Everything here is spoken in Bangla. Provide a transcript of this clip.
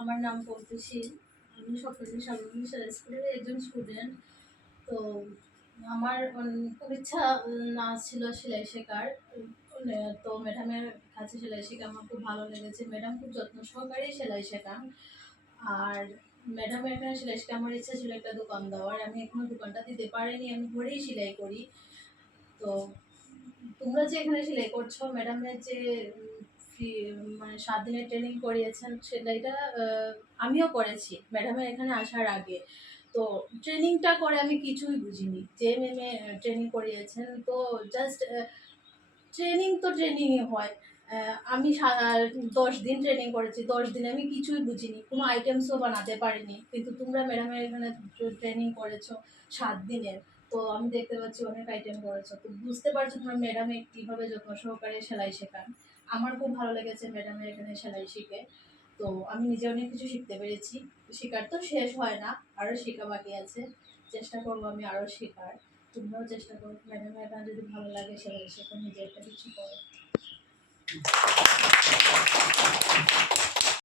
আমার নাম পদ্মশী। আমি সপ্তম সাধারণ স্কুলের একজন স্টুডেন্ট। তো আমার খুব ইচ্ছা নাচ ছিল সেলাই শেখার। তো ম্যাডামের কাছে সেলাই শেখা আমার খুব ভালো লেগেছে। ম্যাডাম খুব যত্ন সহকারে সেলাই শেখান। আর ম্যাডামের এখানে সেলাই শেখা আমার ইচ্ছা ছিল একটা দোকান দেওয়ার। আমি এখনো দোকানটা দিতে পারিনি, আমি ঘরেই সেলাই করি। তো তোমরা যে এখানে সেলাই করছো, ম্যাডামের যে ফ্রি মানে 7 দিনের ট্রেনিং করিয়েছেন, সেটাইটা আমিও করেছি ম্যাডামের এখানে আসার আগে। তো ট্রেনিংটা করে আমি কিছুই বুঝিনি। যে ম্যামে ট্রেনিং করিয়েছেন, তো জাস্ট ট্রেনিং তো ট্রেনিংই হয়। আমি 10 দিন ট্রেনিং করেছি, 10 দিনে আমি কিছুই বুঝিনি, কোনো আইটেমসও বানাতে পারিনি। কিন্তু তোমরা ম্যাডামের এখানে ট্রেনিং করেছো 7 দিনের। তো আমি দেখতে পাচ্ছি অনেক আইটেম করেছো, তো বুঝতে পারছো তোমার ম্যাডামে কীভাবে যত্ন সহকারে সেলাই শেখান। আমার খুব ভালো লেগেছে ম্যাডামের এখানে সেলাই শিখে। তো আমি নিজে অনেক কিছু শিখতে পেরেছি। শেখার তো শেষ হয় না, আরও শেখা বাকি আছে। চেষ্টা করবো আমি আরও শেখার। তোমরাও চেষ্টা করো, ম্যাডামের এখানে যদি ভালো লাগে সেলাই শেখো, নিজে একটা কিছু করো।